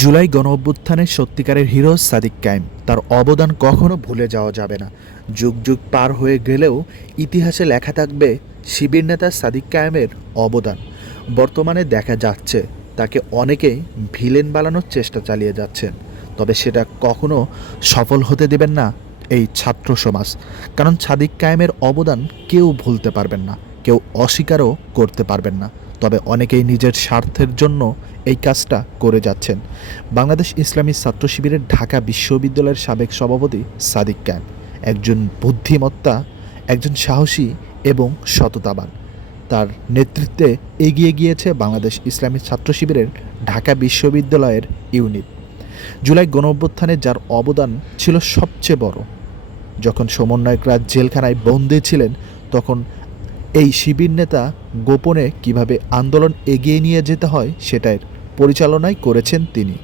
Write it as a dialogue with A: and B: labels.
A: জুলাই গণ অভ্যুত্থানের সত্যিকারের হিরো সাদিক কায়েম। তার অবদান কখনো ভুলে যাওয়া যাবে না। যুগ যুগ পার হয়ে গেলেও ইতিহাসে লেখা থাকবে শিবির নেতা সাদিক কায়েমের অবদান। বর্তমানে দেখা যাচ্ছে, তাকে অনেকেই ভিলেন বানানোর চেষ্টা চালিয়ে যাচ্ছেন। তবে সেটা কখনো সফল হতে দেবেন না এই ছাত্র সমাজ। কারণ সাদিক কায়েমের অবদান কেউ ভুলতে পারবেন না, কেউ অস্বীকারও করতে পারবেন না। তবে অনেকেই নিজের স্বার্থের জন্য এই কাজটা করে যাচ্ছেন। বাংলাদেশ ইসলামী ছাত্র শিবিরের ঢাকা বিশ্ববিদ্যালয়ের সাবেক সভাপতি সাদিক কায়েম একজন বুদ্ধিমত্তা, একজন সাহসী এবং সততাবান। তার নেতৃত্বে এগিয়ে গিয়েছে বাংলাদেশ ইসলামী ছাত্র শিবিরের ঢাকা বিশ্ববিদ্যালয়ের ইউনিট। জুলাই গণ অভ্যুত্থানে যার অবদান ছিল সবচেয়ে বড়। যখন সমন্বয়করা জেলখানায় বন্দী ছিলেন, তখন এই শিবির নেতা গোপনে কীভাবে আন্দোলন এগিয়ে নিয়ে যেতে হয় সেটার পরিচালনায় করেছেন তিনি।